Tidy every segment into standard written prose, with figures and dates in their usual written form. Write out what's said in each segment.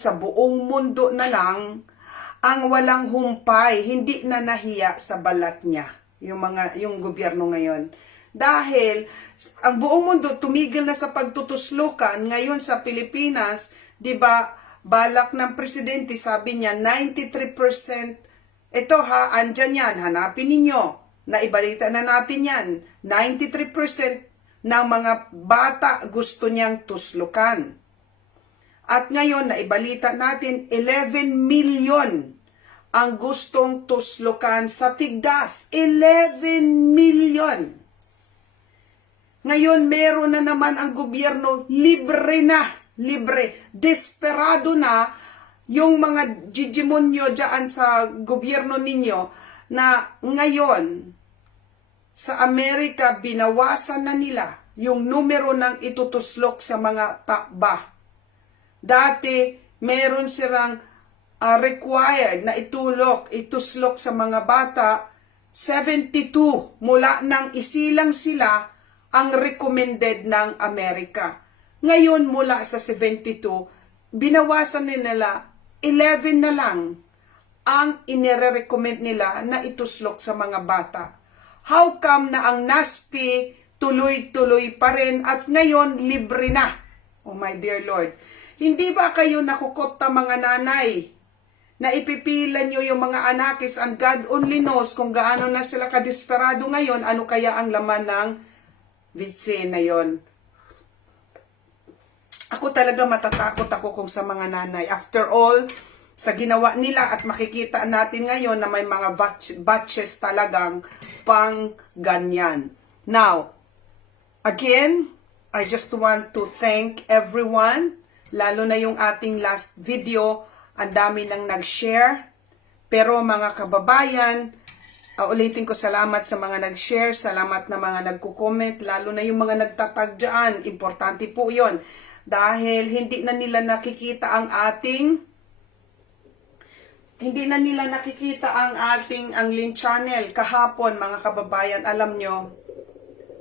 sa buong mundo na lang ang walang humpay, hindi na nahiya sa balat niya, yung gobyerno ngayon. Dahil ang buong mundo tumigil na sa pagtutuslukan ngayon sa Pilipinas, 'di ba? Balak ng presidente, sabi niya 93%. Ito ha, andyan yan, hanapin ninyo. Naibalita na natin yan. 93% ng mga bata gusto niyang tuslukan. At ngayon, naibalita natin, 11 million ang gustong tuslukan sa Tigdas. 11 million. Ngayon, meron na naman ang gobyerno, libre na. Libre. Desperado na yung mga jijimonyo dyan sa gobyerno ninyo na ngayon, sa Amerika, binawasan na nila yung numero ng itutuslok sa mga takba. Dati, meron silang required na ituslok sa mga bata, 72 mula nang isilang sila ang recommended ng Amerika. Ngayon, mula sa 72, binawasan nila 11 na lang ang inire-recommend nila na ituslok sa mga bata. How come na ang NASP tuloy-tuloy pa rin at ngayon libre na? Oh my dear Lord. Hindi ba kayo nakukota mga nanay na ipipilan nyo yung mga anakis and God only knows kung gaano na sila kadesperado ngayon, ano kaya ang laman ng vitse na yon? Ako talaga matatakot ako kung sa mga nanay. After all, sa ginawa nila at makikita natin ngayon na may mga batches talagang pang ganyan. Now, again, I just want to thank everyone, lalo na yung ating last video, ang dami nang nag-share. Pero mga kababayan, ulitin ko salamat sa mga nag-share, salamat na mga nagko-comment, lalo na yung mga nagtatag dyan. Importante po yon. Dahil hindi na nila nakikita ang link channel. Kahapon, mga kababayan, alam nyo,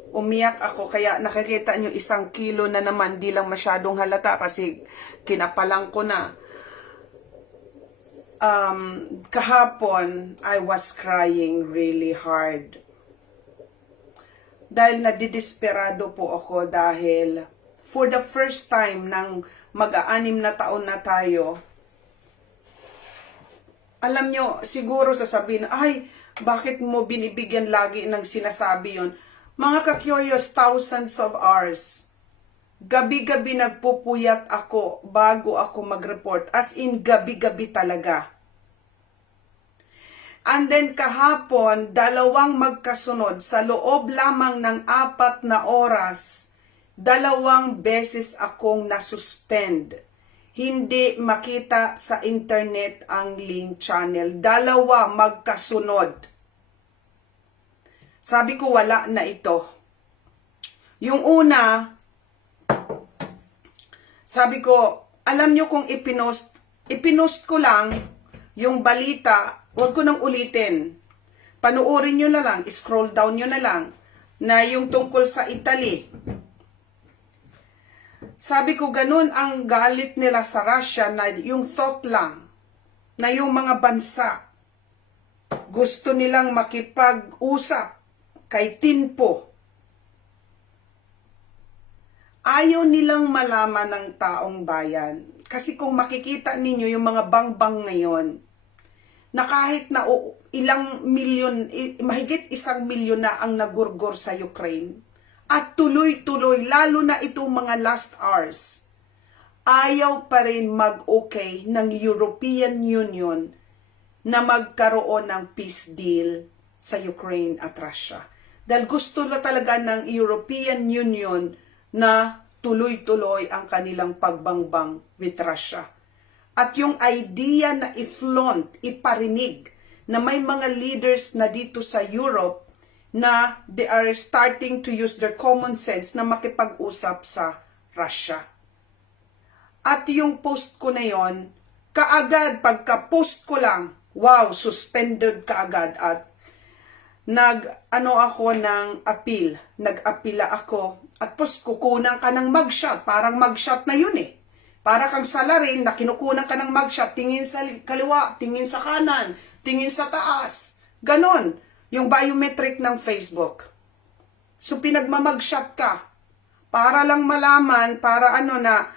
umiyak ako, kaya nakikita nyo 1 kilo na naman, di lang masyadong halata kasi kinapalang ko na. Kahapon, I was crying really hard. Dahil nadidesperado po ako dahil for the first time ng mag-6 na taon na tayo, alam nyo, siguro sasabihin, ay, bakit mo binibigyan lagi ng sinasabi yon? Mga ka-curious, thousands of hours. Gabi-gabi nagpupuyat ako bago ako mag-report. As in, gabi-gabi talaga. And then kahapon, 2 magkasunod sa loob lamang ng 4 na oras, 2 beses akong nasuspend. Hindi makita sa internet ang link channel. 2 magkasunod. Sabi ko, wala na ito. Yung una, sabi ko, alam nyo kung ipinost ko lang yung balita, huwag ko nang ulitin. Panuorin nyo na lang, scroll down nyo na lang, na yung tungkol sa Italy. Sabi ko, ganun ang galit nila sa Russia na yung thought lang, na yung mga bansa, gusto nilang makipag-usap kay Tinpo. Ayaw nilang malaman ng taong bayan. Kasi kung makikita ninyo yung mga bangbang ngayon, na kahit na ilang milyon, mahigit 1 milyon na ang nagurgor sa Ukraine, at tuloy-tuloy, lalo na itong mga last hours, ayaw pa rin mag-okay ng European Union na magkaroon ng peace deal sa Ukraine at Russia. Dahil gusto na talaga ng European Union na tuloy-tuloy ang kanilang pagbangbang with Russia. At yung idea na i-flaunt, iparinig, na may mga leaders na dito sa Europe na they are starting to use their common sense na makipag-usap sa Russia. At yung post ko na yon, kaagad, pagka-post ko lang, wow, suspended kaagad at nag-apila ako at post kukunan ka ng mugshot, parang mugshot na yun eh. Para kang salarin na kinukunan ka ng mugshot, tingin sa kaliwa, tingin sa kanan, tingin sa taas. Ganon, yung biometric ng Facebook. So, pinagmamugshot ka. Para lang malaman, para na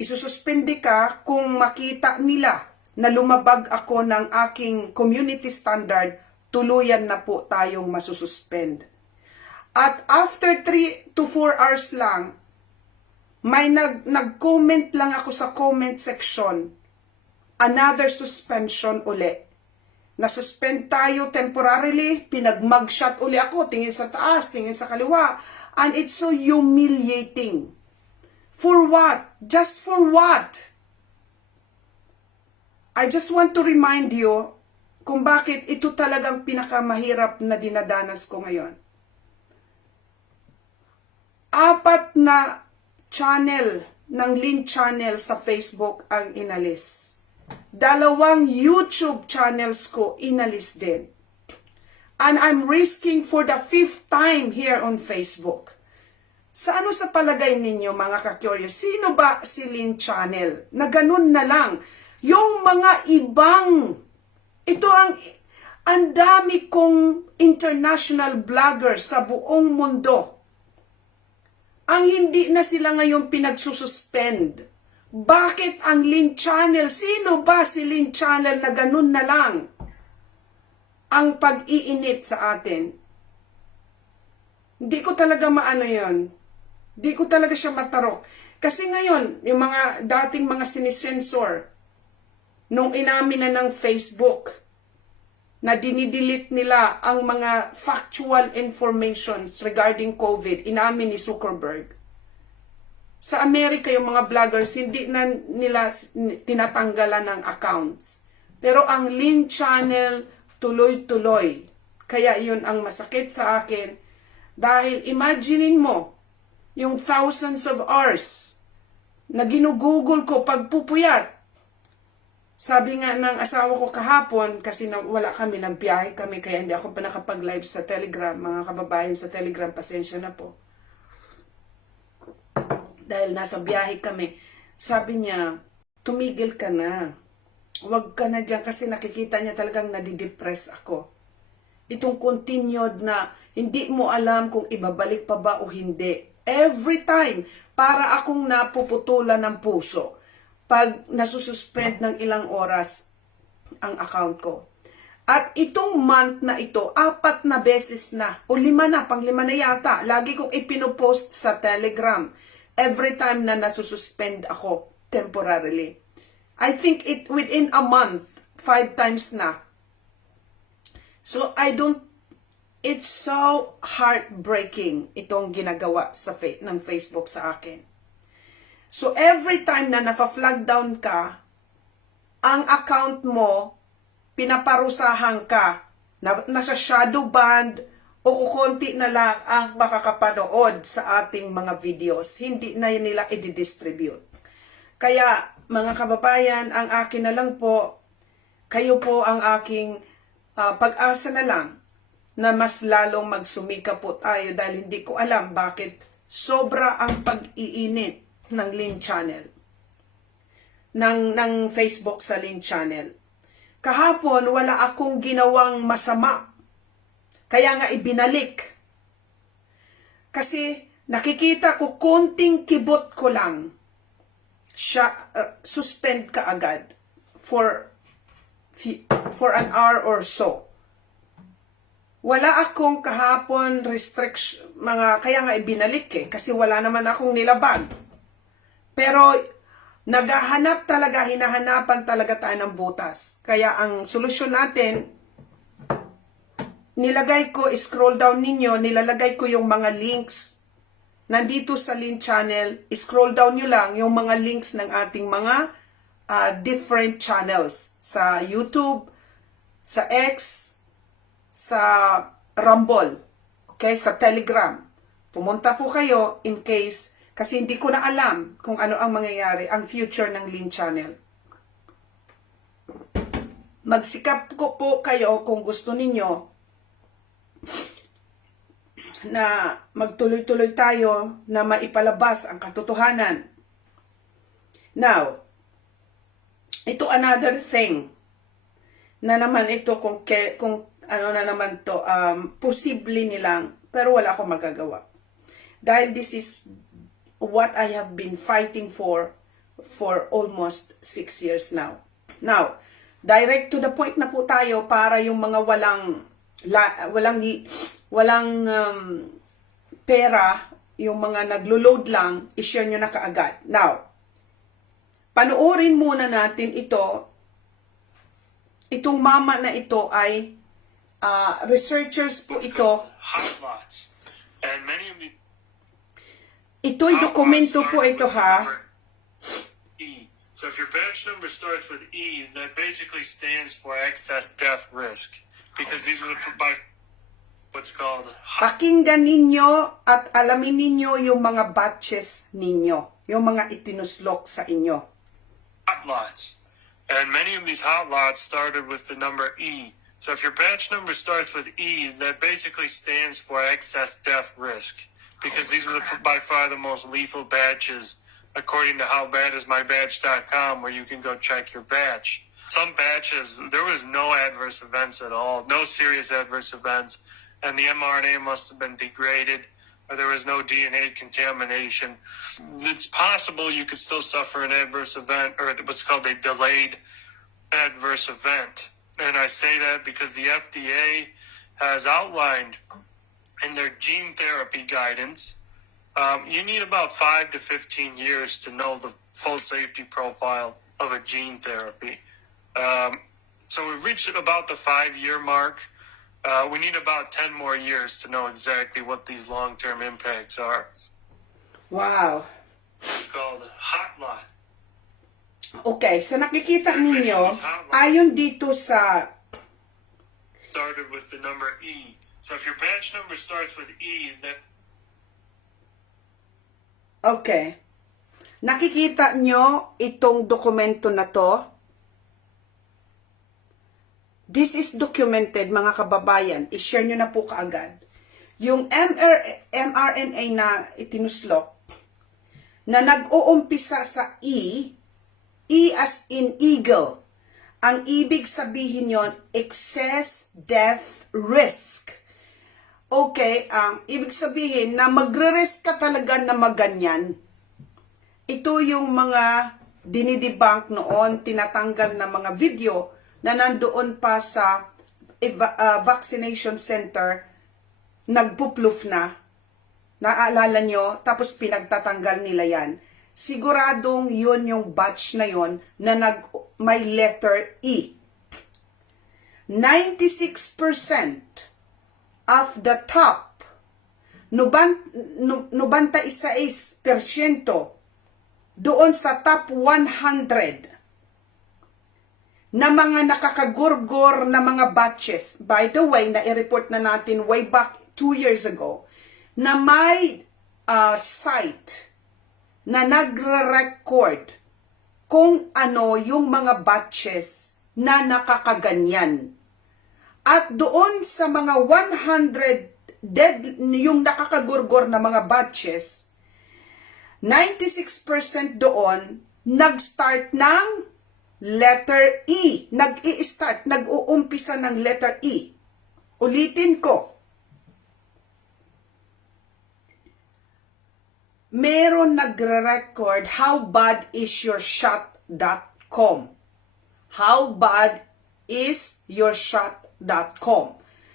isususpende ka kung makita nila na lumabag ako ng aking community standard, tuluyan na po tayong masususpend. At after 3 to 4 hours lang, may nag-comment lang ako sa comment section, another suspension uli. Na-suspend tayo temporarily, pinag-mugshot uli ako, tingin sa taas, tingin sa kaliwa, and it's so humiliating. For what? Just for what? I just want to remind you kung bakit ito talagang pinakamahirap na dinadanas ko ngayon. 4 na channel ng Lynn channel sa Facebook ang inalis. 2 YouTube channels ko inalis din. And I'm risking for the 5th time here on Facebook. Sa palagay ninyo mga ka-curious, sino ba si Lynn channel? Na ganun na lang. Yung mga ibang, ang dami kong international vloggers sa buong mundo. Ang hindi na sila ngayon pinagsususpend. Bakit ang Lynn channel? Sino ba si Lynn channel na ganun na lang ang pag-iinit sa atin? Hindi ko talaga maano yon. Hindi ko talaga siya matarok. Kasi ngayon, yung mga dating mga sinisensor, nung inamin na ng Facebook, na dinidelete nila ang mga factual informations regarding COVID, inamin ni Zuckerberg. Sa Amerika, yung mga vloggers, hindi na nila tinatanggalan ng accounts. Pero ang Lynn channel, tuloy-tuloy. Kaya yun ang masakit sa akin. Dahil imaginein mo, yung thousands of hours na ginugugol ko pagpupuyat. Sabi nga ng asawa ko kahapon, kasi wala kami, nagbiyahe kami, kaya hindi ako pa nakapag-live sa Telegram. Mga kababayan sa Telegram, pasensya na po. Dahil nasa biyahe kami. Sabi niya, tumigil ka na. Huwag ka na dyan, kasi nakikita niya talagang nadidepress ako. Itong continued na hindi mo alam kung ibabalik pa ba o hindi. Every time, para akong napuputulan ng puso pag nasususpend ng ilang oras ang account ko. At itong month na ito, 4 na beses na, o 5 na, pang 5 na yata, lagi kong ipinopost sa Telegram every time na nasususpend ako temporarily. I think within a month, 5 times na. So it's so heartbreaking itong ginagawa ng Facebook sa akin. So, every time na nafa-flag down ka, ang account mo, pinaparusahan ka, nasa shadow banned, o konti na lang ang makakapanood sa ating mga videos. Hindi na nila i-distribute. Kaya, mga kababayan, ang akin na lang po, kayo po ang aking pag-asa na lang, na mas lalong magsumika po tayo dahil hindi ko alam bakit sobra ang pag-iinit ng Lynn channel. Ng Facebook sa Lynn channel. Kahapon, wala akong ginawang masama. Kaya nga ibinalik. Kasi nakikita ko konting kibot ko lang. Suspend ka agad for an hour or so. Wala akong kahapon restriction, kaya nga ibinalik kasi wala naman akong nilabag. Pero hinahanapan talaga tayo ng butas. Kaya ang solusyon natin, scroll down ninyo, nilalagay ko yung mga links. Nandito sa Lynn channel, scroll down nyo lang yung mga links ng ating mga different channels. Sa YouTube, sa X, sa Rumble, okay, sa Telegram. Pumunta po kayo in case, kasi hindi ko na alam kung ano ang mangyayari, ang future ng Lynn channel. Magsikap ko po kayo kung gusto ninyo na magtuloy-tuloy tayo na maipalabas ang katotohanan. Now, ito another thing na naman ito kung ano na naman to, posible nilang, pero wala akong magagawa. Dahil this is what I have been fighting for almost 6 years now. Now, direct to the point na po tayo para yung mga walang pera, yung mga naglo-load lang, i-share nyo na kaagad. Now, panoorin muna natin ito. Itong mama na ito ay researchers po ito. And many of these Ito'y dokumento po ito ha. E. So if your batch number starts with E, that basically stands for excess death risk. Because these were by what's called Pakinggan ninyo at alamin ninyo yung mga batches ninyo. Yung mga itinuslok sa inyo. hot lots. And many of these hot lots started with the number E. So if your batch number starts with E, that basically stands for excess death risk. Because these were by far the most lethal batches, according to howbadismybatch.com, where you can go check your batch. Some batches, there was no adverse events at all, no serious adverse events, and the mRNA must have been degraded, or there was no DNA contamination. It's possible you could still suffer an adverse event, or what's called a delayed adverse event. And I say that because the FDA has outlined in their gene therapy guidance, you need about 5 to 15 years to know the full safety profile of a gene therapy. So we've reached about the 5-year mark. We need about 10 more years to know exactly what these long-term impacts are. Wow. It's called hot lot. Okay, so nakikita ninyo, ayon dito sa Started with the number E. So if your batch number starts with E, that okay. Nakikita nyo itong dokumento na to? This is documented, mga kababayan. I-share nyo na po kaagad. Yung mRNA na itinuslok, na nag-uumpisa sa E as in eagle. Ang ibig sabihin yon, excess death risk. Okay, ang ibig sabihin na magre-risk ka talaga na maganyan. Ito yung mga dinidebunk noon, tinatanggal na mga video na nandoon pa sa vaccination center, nagpupluf na. Naaalala nyo? Tapos pinagtatanggal nila yan. Siguradong yun yung batch na yun na may letter E. 96% of the top, 96% doon sa top 100 na mga nakakagurgor na mga batches. By the way, na-report na natin way back 2 years ago na may site na nagre-record kung ano yung mga batches na nakakaganyan. At doon sa mga 100 dead, yung nakakagurgor na mga batches, 96% doon nag-start ng letter E. Nag-i-start, nag-uumpisa ng letter E. Ulitin ko. Meron nagre-record howbadisyourshot.com. Howbadisyourshot.com.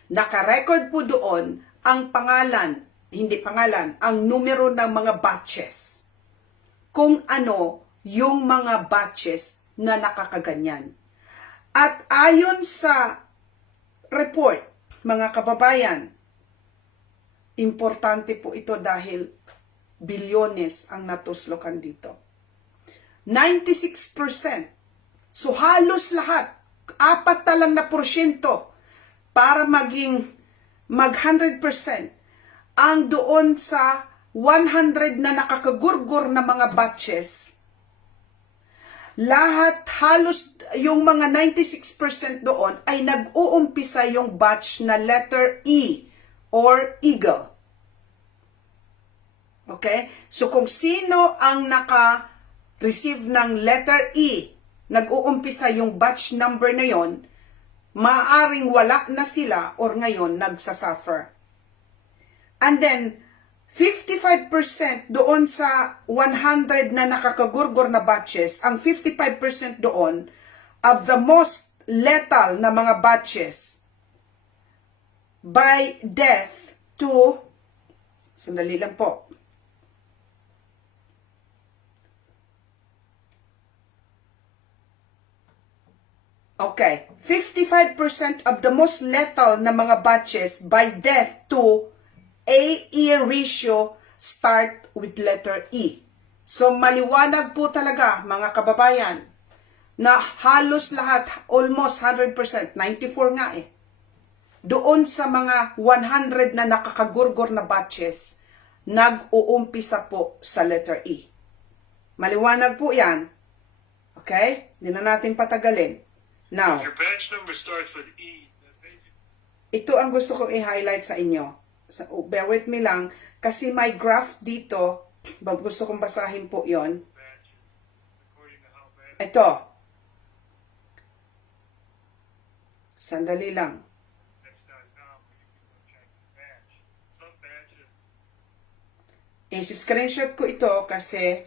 Naka-record po doon ang pangalan, ang numero ng mga batches. Kung ano yung mga batches na nakakaganyan. At ayon sa report, mga kababayan, importante po ito dahil bilyones ang natuslokan dito. 96%. So halos lahat, 4 na lang na porsyento para maging mag 100% ang doon sa 100 na nakakagurgur na mga batches. Lahat, halos yung mga 96% doon ay nag-uumpisa yung batch na letter E or eagle. Okay? So kung sino ang receive ng letter E, nag-uumpisa yung batch number na yon, maaaring wala na sila or ngayon nagsasuffer. And then, 55% doon sa 100 na nakakagurgor na batches, ang 55% doon of the most lethal na mga batches by death to, sandali lang po, okay, 55% of the most lethal na mga batches by death to AE ratio start with letter E. So maliwanag po talaga mga kababayan na halos lahat, almost 100%, 94 nga eh, doon sa mga 100 na nakakagurgor na batches, nag-uumpisa po sa letter E. Maliwanag po yan. Okay? Hindi na natin patagalin. Now, If your batch number starts with E, that basically ito ang gusto kong i-highlight sa inyo. Bear with me lang, kasi may graph dito, gusto kong basahin po yon. batches, according to how bad Ito. Sandali lang. that's done now, where you can go check the batch. Some batches, I-screenshot ko ito kasi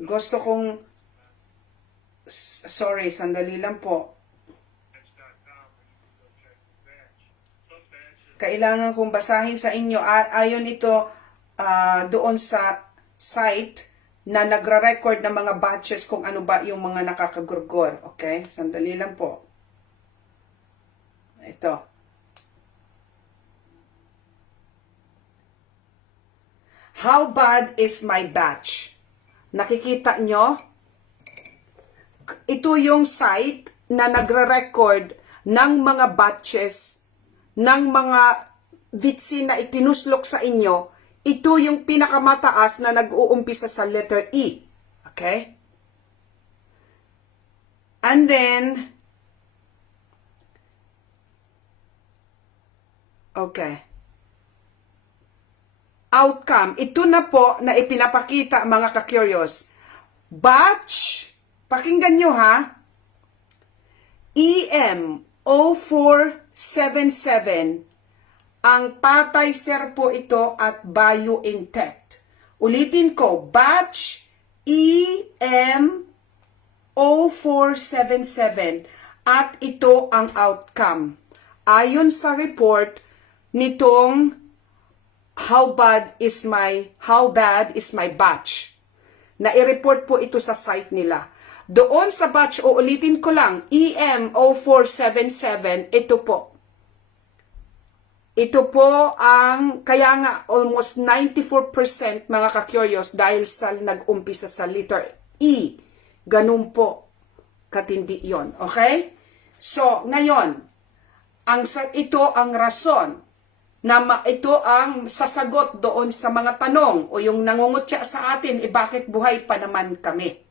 gusto kong, sorry, sandali lang po. batch.com, where you can go check the batch. Some batches, Kailangan kong basahin sa inyo. Ayon ito doon sa site na nagra-record ng mga batches kung ano ba yung mga nakakagurgor. Okay? Sandali lang po. Ito. How bad is my batch? Nakikita nyo? Ito yung site na nagre-record ng mga batches ng mga vitsin na itinuslok sa inyo. Ito yung pinakamataas na nag-uumpisa sa letter E. Okay? And then, okay. Outcome. Ito na po na ipinapakita mga ka-curious. Batch, pakinggan nyo ha, EM0477, ang patay sir po ito at bio-intact. Ulitin ko, batch EM0477 at ito ang outcome. Ayon sa report nitong how bad is my batch. Na-i-report po ito sa site nila. Doon sa batch, uulitin ko lang, EM0477, ito po. Ito po ang, kaya nga almost 94% mga ka-curious dahil sa nag-umpisa sa letter E. Ganun po katindi yon. Okay? So, ngayon, ito ang rason na ito ang sasagot doon sa mga tanong o yung nangungutya sa atin, bakit buhay pa naman kami?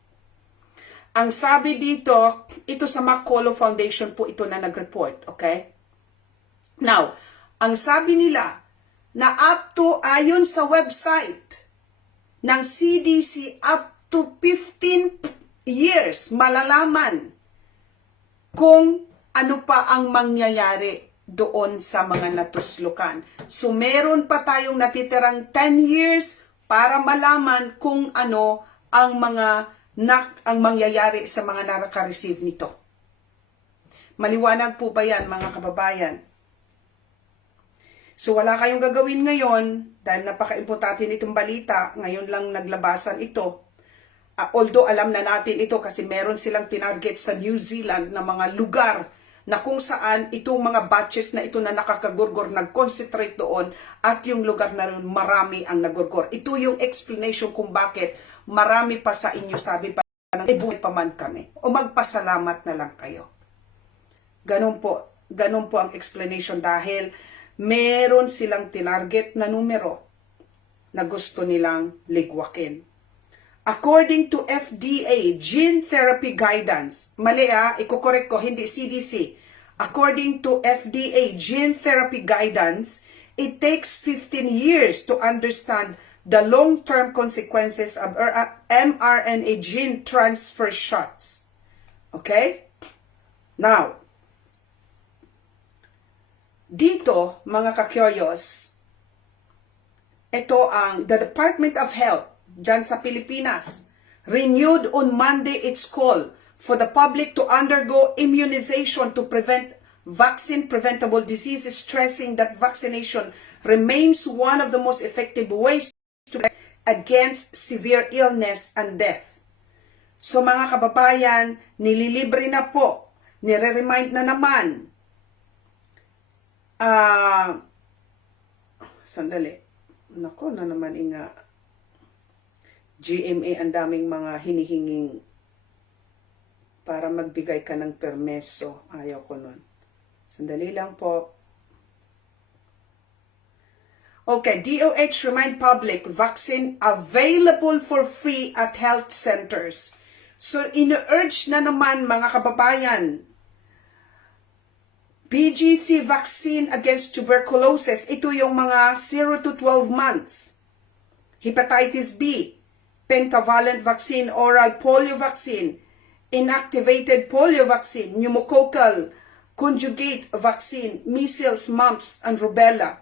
Ang sabi dito, ito sa Macaulay Foundation po ito na nag-report, okay? Now, ang sabi nila na up to, ayon sa website ng CDC, up to 15 years malalaman kung ano pa ang mangyayari doon sa mga natuslukan. So, meron pa tayong natitirang 10 years para malaman kung ano ang ang mangyayari sa mga nakaka-receive nito. Maliwanag po ba yan, mga kababayan? So, wala kayong gagawin ngayon dahil napaka-importante nitong balita. Ngayon lang naglabasan ito. Although alam na natin ito kasi meron silang tinarget sa New Zealand na mga lugar na kung saan itong mga batches na ito na nakakagurgor nag-concentrate doon at yung lugar na rin marami ang nagurgor. Ito yung explanation kung bakit marami pa sa inyo sabi pa ng buhay pa man kami. O magpasalamat na lang kayo. Ganun po ang explanation dahil meron silang tinarget na numero na gusto nilang ligwakin. According to FDA Gene Therapy Guidance, mali iko-correct ko, hindi CDC. According to FDA Gene Therapy Guidance, it takes 15 years to understand the long-term consequences of mRNA gene transfer shots. Okay? Now, dito, mga ka-curious, ito ang the Department of Health dyan sa Pilipinas renewed on Monday its call for the public to undergo immunization to prevent vaccine-preventable diseases, stressing that vaccination remains one of the most effective ways to protect against severe illness and death. So mga kababayan, nililibre na po, nire-remind na naman, sandali, nako na naman inga, GMA ang daming mga hinihinging para magbigay ka ng permeso. Ayaw ko nun. Sandali lang po. Okay, DOH remind public vaccine available for free at health centers. So, ino-urge na naman mga kababayan, BGC vaccine against tuberculosis, ito yung mga 0 to 12 months. Hepatitis B, pentavalent vaccine, oral polio vaccine, inactivated polio vaccine, pneumococcal conjugate vaccine, measles, mumps, and rubella.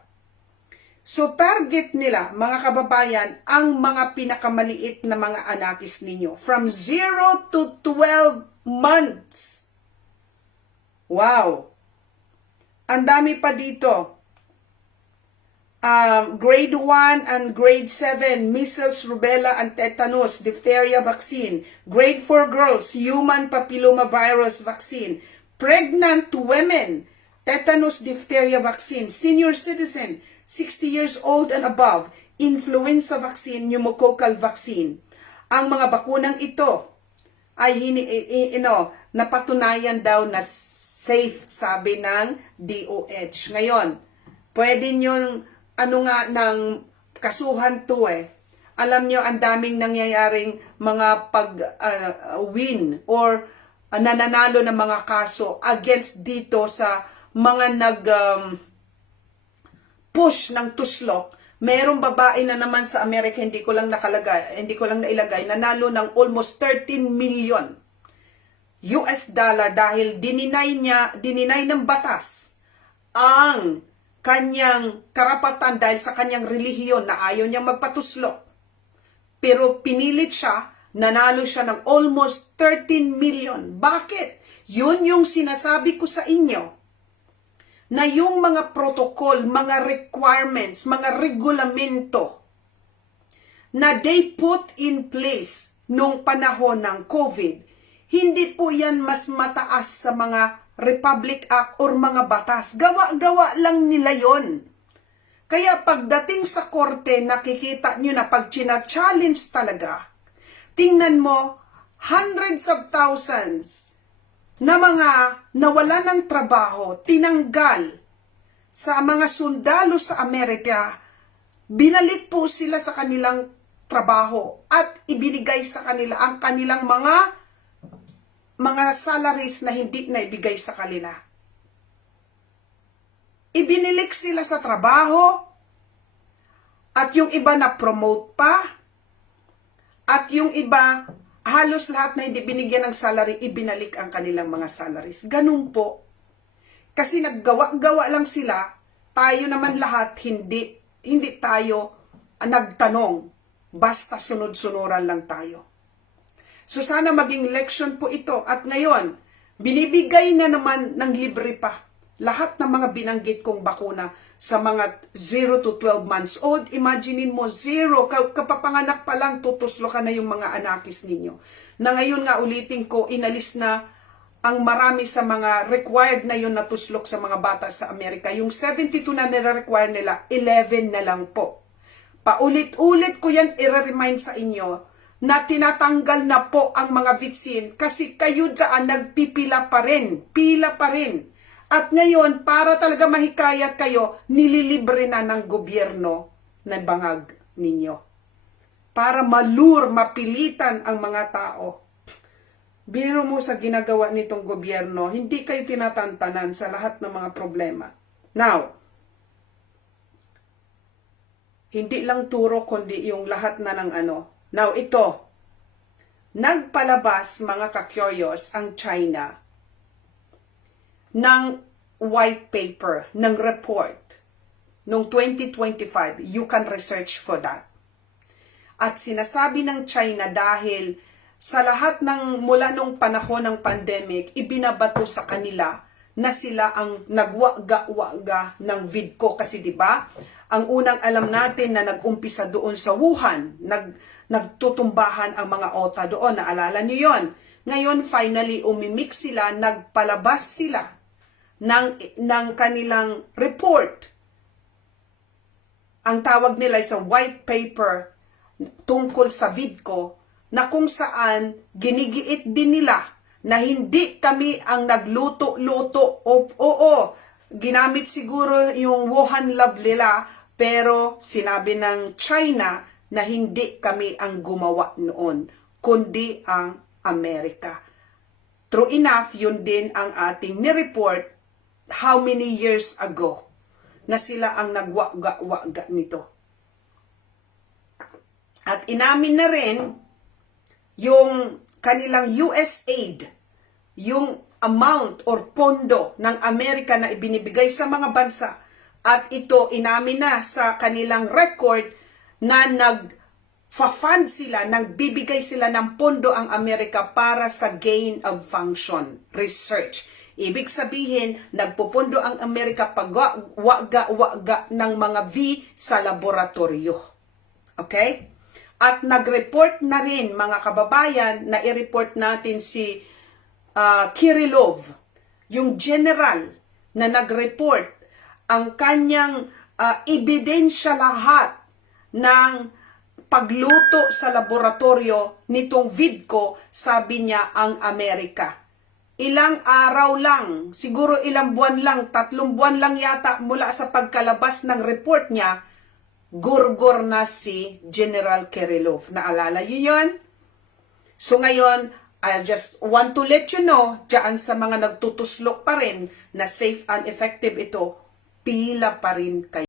So target nila, mga kababayan, ang mga pinakamaliit na mga anakis ninyo. From 0 to 12 months. Wow! Ang dami pa dito. Grade 1 and grade 7, measles, rubella, and tetanus, diphtheria vaccine. Grade 4 girls, human papillomavirus vaccine. Pregnant women, tetanus, diphtheria vaccine. Senior citizen, 60 years old and above, influenza vaccine, pneumococcal vaccine. Ang mga bakunang ito ay napatunayan daw na safe, sabi ng DOH. Ngayon, pwede nyo ng kasuhan to Alam nyo, ang daming nangyayaring mga pag-win or nananalo ng mga kaso against dito sa mga push ng tuslok. Merong babae na naman sa Amerika, hindi ko lang nailagay, nanalo ng almost 13 million US dollar dahil dininay ng batas ang kanyang karapatan dahil sa kanyang relihiyon na ayaw niyang magpatuslok. Pero pinilit siya, nanalo siya ng almost 13 million. Bakit? Yun yung sinasabi ko sa inyo na yung mga protocol, mga requirements, mga regulamento na they put in place nung panahon ng COVID, hindi po yan mas mataas sa mga Republic Act or mga batas. Gawa-gawa lang nila yon. Kaya pagdating sa korte, nakikita nyo na pag china-challenge talaga, tingnan mo, hundreds of thousands na mga nawala ng trabaho, tinanggal sa mga sundalo sa Amerika, binalik po sila sa kanilang trabaho at ibinigay sa kanila ang kanilang mga salaries na hindi na ibigay sa kanila. Ibinilik sila sa trabaho at yung iba na promote pa at yung iba halos lahat na hindi binigyan ng salary, ibinalik ang kanilang mga salaries. Ganun po. Kasi naggawa-gawa lang sila, tayo naman lahat hindi tayo nagtanong. Basta sunod-sunuran lang tayo. So sana maging leksyon po ito. At ngayon, binibigay na naman ng libre pa lahat ng mga binanggit kong bakuna sa mga 0 to 12 months old. Imaginein mo, 0, kapapanganak pa lang, tutuslo ka na yung mga anakis ninyo. Na ngayon nga ulitin ko, inalis na ang marami sa mga required na yun natuslok sa mga bata sa Amerika. Yung 72 na nire-require nila, 11 na lang po. Paulit-ulit ko yan i-remind sa inyo na tinatanggal na po ang mga vaccine kasi kayo dyan nagpipila pa rin. Pila pa rin. At ngayon, para talaga mahikayat kayo, nililibre na ng gobyerno na bangag ninyo. Para mapilitan ang mga tao. Biro mo sa ginagawa nitong gobyerno, hindi kayo tinatantanan sa lahat ng mga problema. Now, Hindi lang turo, kundi yung lahat na ng ano. Now, ito. Nagpalabas, mga ka-curious, ang China ng white paper, ng report, noong 2025. You can research for that. At sinasabi ng China dahil sa lahat ng mula nung panahon ng pandemic, ibinabato sa kanila na sila ang nagwaga-waga ng VIDCO. Kasi 'di ba? Ang unang alam natin na nag-umpisa doon sa Wuhan, nagtutumbahan ang mga OTA doon. Naalala niyo 'yon? Ngayon, finally, umimik sila, nagpalabas sila ng kanilang report. Ang tawag nila ay sa white paper tungkol sa VIDCO, na kung saan ginigiit din nila na hindi kami ang nagluto-luto. Oo, ginamit siguro yung Wuhan lab nila, pero sinabi ng China na hindi kami ang gumawa noon, kundi ang Amerika. True enough, yun din ang ating nireport how many years ago na sila ang nagwaga-waga nito. At inamin na rin yung kanilang US aid, yung amount or pondo ng Amerika na ibinibigay sa mga bansa. At ito inamin na sa kanilang record na nag-fund sila, nagbibigay sila ng pondo ang Amerika para sa gain of function research. Ibig sabihin, nagpupondo ang Amerika pag waga-waga ng mga V sa laboratorio. Okay? At nag-report na rin, mga kababayan, na i-report natin si Kirillov, yung general na nag-report ang kanyang ebidensya lahat ng pagluto sa laboratorio nitong VIDCO, sabi niya ang Amerika. Ilang araw lang, siguro ilang buwan lang, 3 buwan lang yata mula sa pagkalabas ng report niya, gurgor na si General Kirillov. Naalala yun yun? So ngayon, I just want to let you know, dyan sa mga nagtutuslok pa rin na safe and effective ito, pila pa rin kayo.